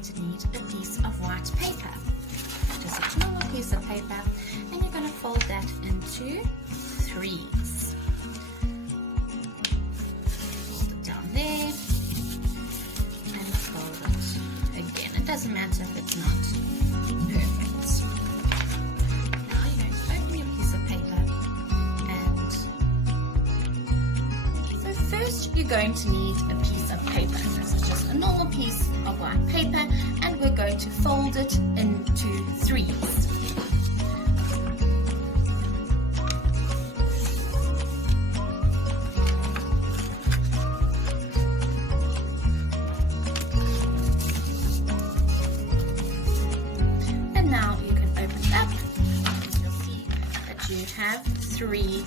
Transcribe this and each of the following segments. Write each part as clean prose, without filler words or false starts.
going to need a piece of white paper. Just a normal piece of paper, and you're going to fold that into threes. Fold it down there, and fold it again. It doesn't matter if it's not perfect. Now you're going to open your piece of paper, and so first you're going to need a piece of paper. This is just a normal piece of white paper, and we're going to fold it into threes. And now you can open it up. You'll see that you have three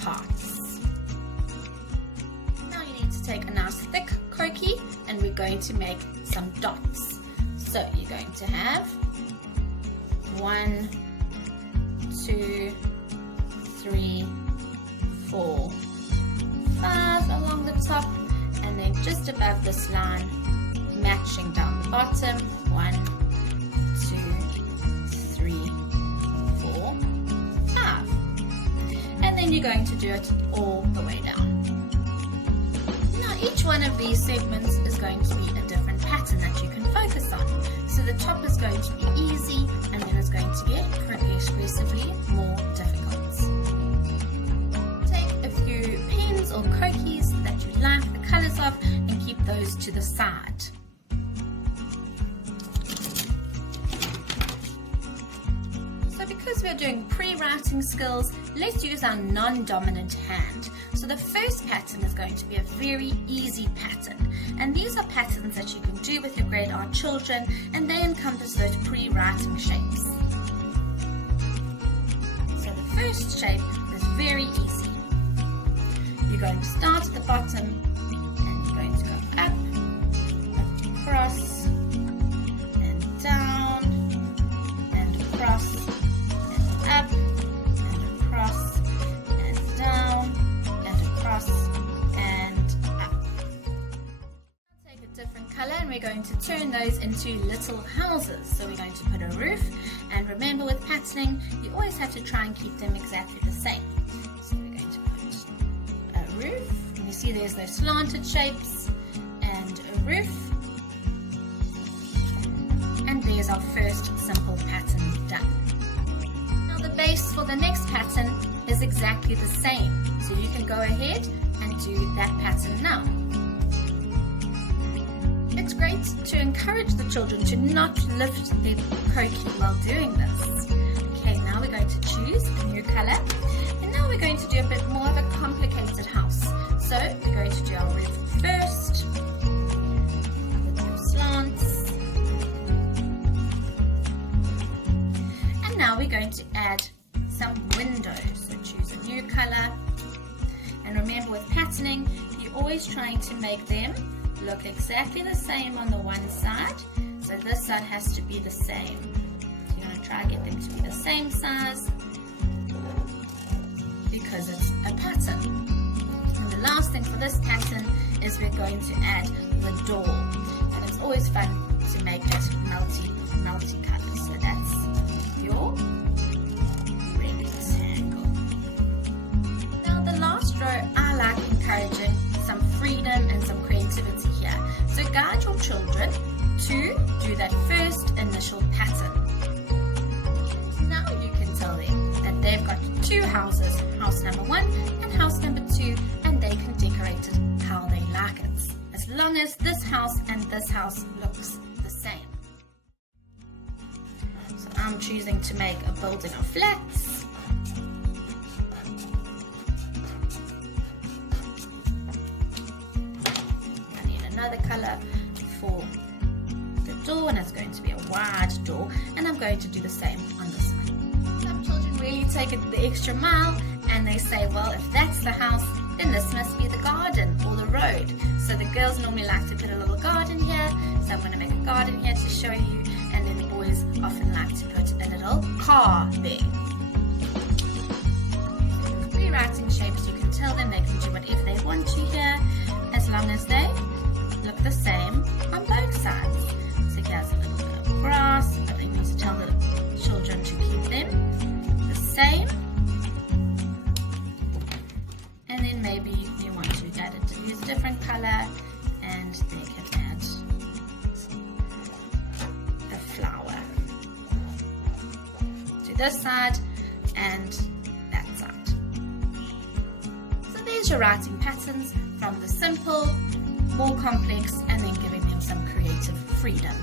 parts. Now you need to take a nice thick Koki, and we're going to make some dots. So you're going to have 1, 2, 3, 4, 5 along the top, and then just above this line, matching down the bottom, 1, 2, 3, 4, 5. And then you're going to do it all the way down. Now each one of these segments is going to be a different pattern that you can focus on. So the top is going to be easy, and then it's going to get progressively more difficult. Take a few pens or Kokis that you like the colors of and keep those to the side. So because we're doing pre-writing skills, let's use our non-dominant hand. So the first pattern is going to be a very easy pattern. And these are patterns that you can do with your grade R children, and they encompass those pre-writing shapes. So the first shape is very easy. You're going to start at the bottom, and you're going to go up, across, and down, and across, and up, and across, and down, and across, and up. Take a different color, and we're going to turn those into little houses. So we're going to put a roof, and remember with patterning, you always have to try and keep them exactly the same. So we're going to put a roof, and you see there's those slanted shapes, and a roof, and there's our first simple pattern done. Now the base for the next pattern is exactly the same, so you can go ahead and do that pattern now. It's great to encourage the children to not lift their Koki while doing this. Okay, now we're going to choose a new color, and now we're going to do a bit more of a complicated house. So we're going to do our roof first, with your slants, and now we're going to add some windows. So choose a new color, and remember with patterning, you're always trying to make them look exactly the same on the one side, so this side has to be the same. So you're going to try to get them to be the same size because it's a pattern. And the last thing for this pattern is we're going to add the door, and it's always fun to make it multi colors. So that's your rectangle. Now the last row, I like encouraging some freedom and some creativity here. So guide your children to do that first initial pattern. Now you can tell them that they've got two houses, house number 1 and house number 2, and they can decorate it how they like it, as long as this house and this house looks the same. So I'm choosing to make a building of flats. Another color for the door, and it's going to be a wide door, and I'm going to do the same on this one. Some children really take it the extra mile, and they say, well, if that's the house, then this must be the garden or the road. So the girls normally like to put a little garden here, so I'm going to make a garden here to show you, and then the boys often like to put a little car there. Rewriting shapes, you can tell them they can do whatever they want to here, as long as they look the same on both sides. So here's different color, and they can add a flower to this side and that side. So there's your writing patterns, from the simple, more complex, and then giving them some creative freedom.